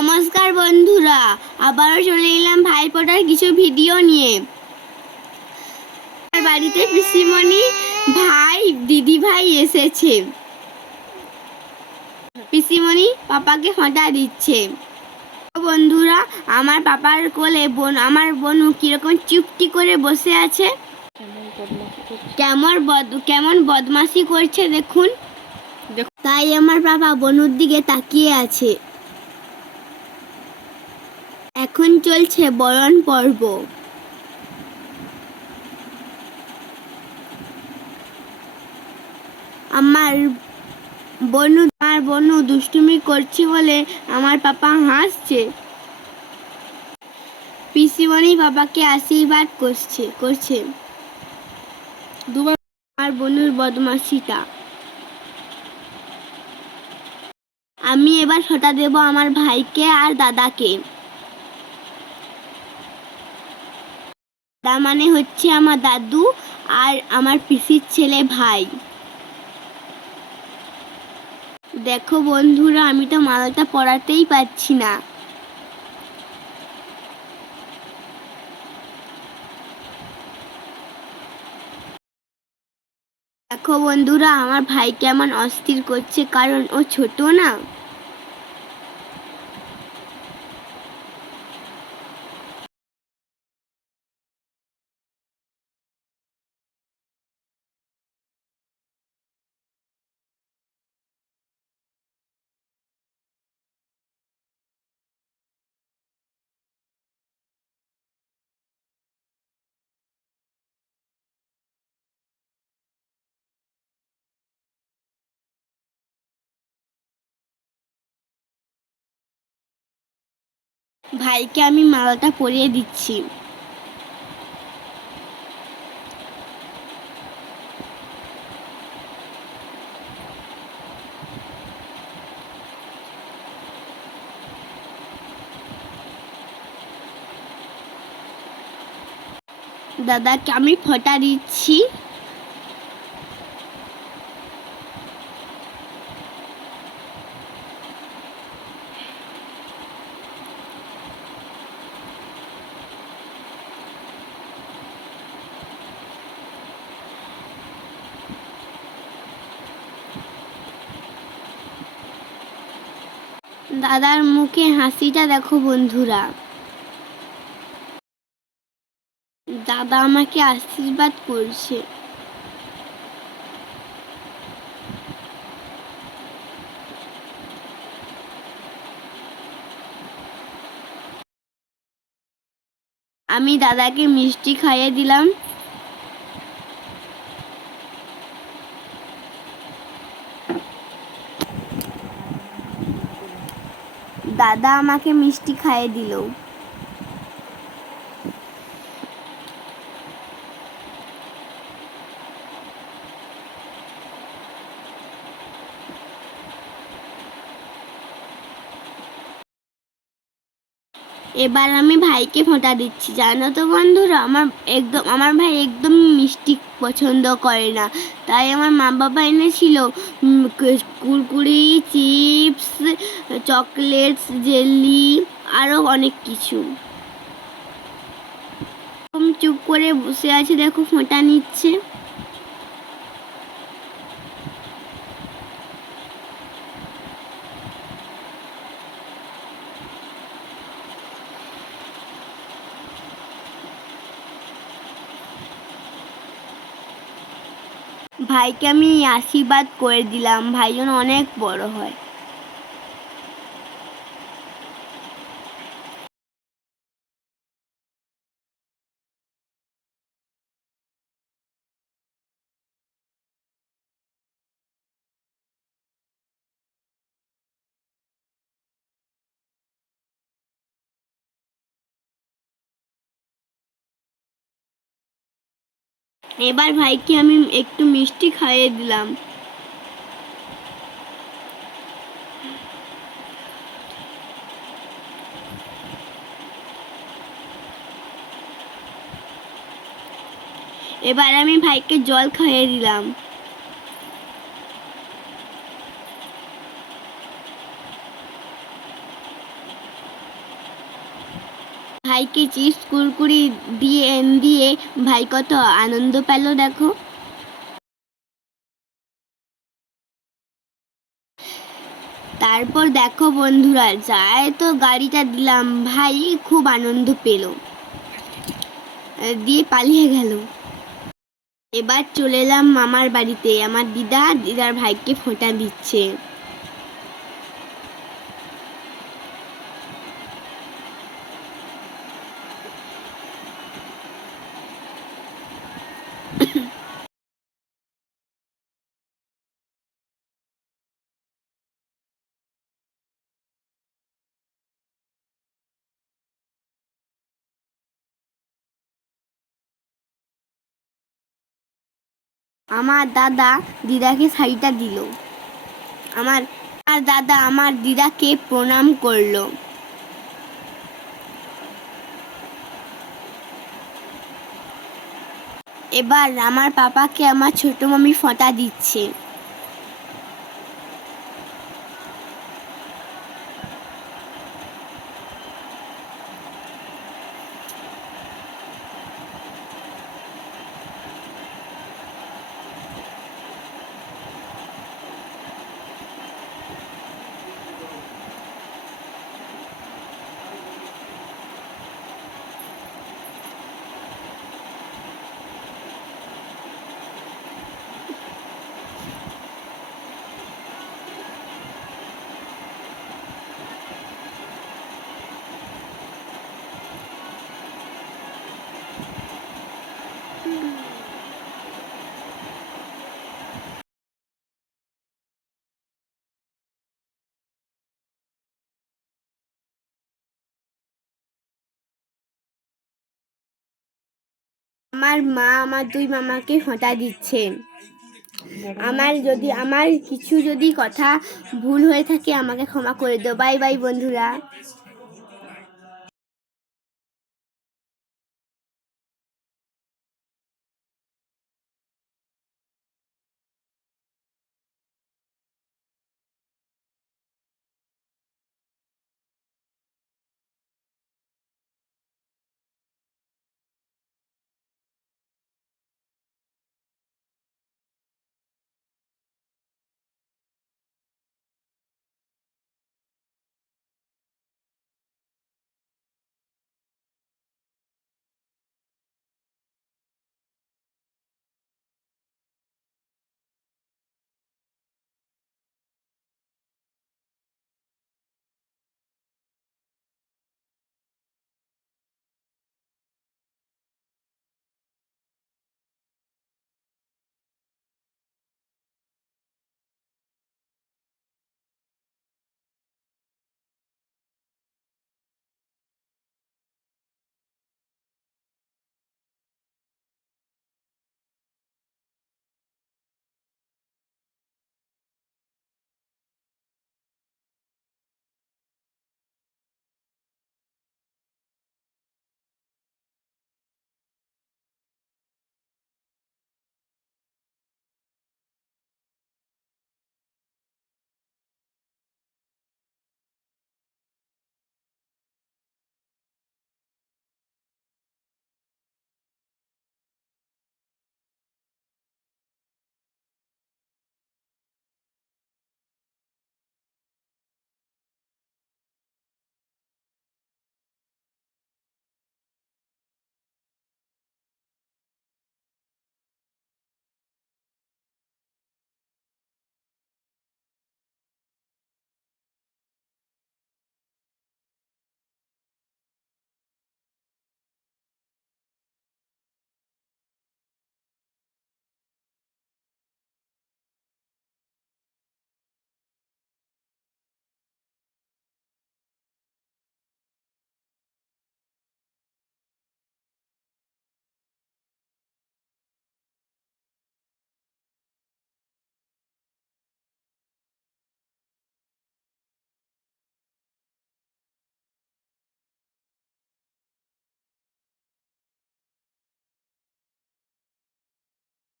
নমস্কার বন্ধুরা, আবারও চলে এলাম ভাইফোঁটার কিছু ভিডিও নিয়ে। বাড়িতে পিসিমণি, ভাই, দিদি ভাই এসেছে। পিসিমণি পাপাকে ফোঁটা দিচ্ছে। বন্ধুরা, আমার পাপার কোলে আমার বোনু কিরকম চুপটি করে বসে আছে। কেমন বদমাশি করছে দেখুন। তাই আমার পাপা বোনুর দিকে তাকিয়ে আছে। এখন চলছে বরণ পর্ব। আমার বোনু দুষ্টুমি করছে বলে আমার পাপা হাসছে। পিসিমণি বাবাকে আশীর্বাদ করছে দুবার আমার বোনুর বদমাশিটা। আমি এবার ফোঁটা দেব আমার ভাইকে আর দাদাকে। দাদা মানে হচ্ছে আমার দাদু, আর আমার পিসির ছেলে ভাই। দেখো বন্ধুরা, আমি তো মালাটা পরাতেই পারছি না। দেখো বন্ধুরা, আমার ভাই কেমন অস্থির করছে, কারণ ও ছোট না। ভাইকে আমি মালাটা পরিয়ে দিচ্ছি। দাদাকে আমি ফোঁটা দিচ্ছি। দাদার মুখে হাসিটা দেখো বন্ধুরা। দাদা আমাকে আশীর্বাদ করছে। আমি দাদাকে মিষ্টি খাইয়ে দিলাম। দাদা আমাকে মিষ্টি খাইয়ে দিল। এবার আমি ভাইকে ফোঁটা দিচ্ছি। জানো তো বন্ধুরা, আমার ভাই একদম মিষ্টি পছন্দ করে না। তাই আমার মা বাবা এনেছিল কুরকুরি, চিপস, চকলেটস, জেলি, আরও অনেক কিছু। চুপ করে বসে আছে, দেখো ফোঁটা নিচ্ছে। ভাইকে আমি আশীর্বাদ করে দিলাম, ভাই যেন অনেক বড় হয়। এবার ভাইকে আমি একটু মিষ্টি খাইয়ে দিলাম। এবার আমি ভাইকে জল খাইয়ে দিলাম। ভাইকে চিপস কুরকুরি দিয়ে দিয়ে ভাই কত আনন্দ পেল দেখো। তারপর দেখো বন্ধুরা, যায় তো গাড়িটা দিলাম, ভাই খুব আনন্দ পেল, দিয়ে পালিয়ে গেল। এবার চলে এলাম মামার বাড়িতে, আমার দিদার ভাইকে ফোঁটা দিচ্ছে। আমার দাদা দিদাকে শাড়িটা দিল। আমার দাদা আমার দিদাকে প্রণাম করলো। এবার আমার পাপাকে আমার ছোট মামি ফোঁটা দিচ্ছে। আমার মা আমার দুই মামাকে ফোঁটা দিচ্ছে। আমার কিছু যদি কথা ভুল হয়ে থাকে আমাকে ক্ষমা করে দাও। বাই বাই বন্ধুরা।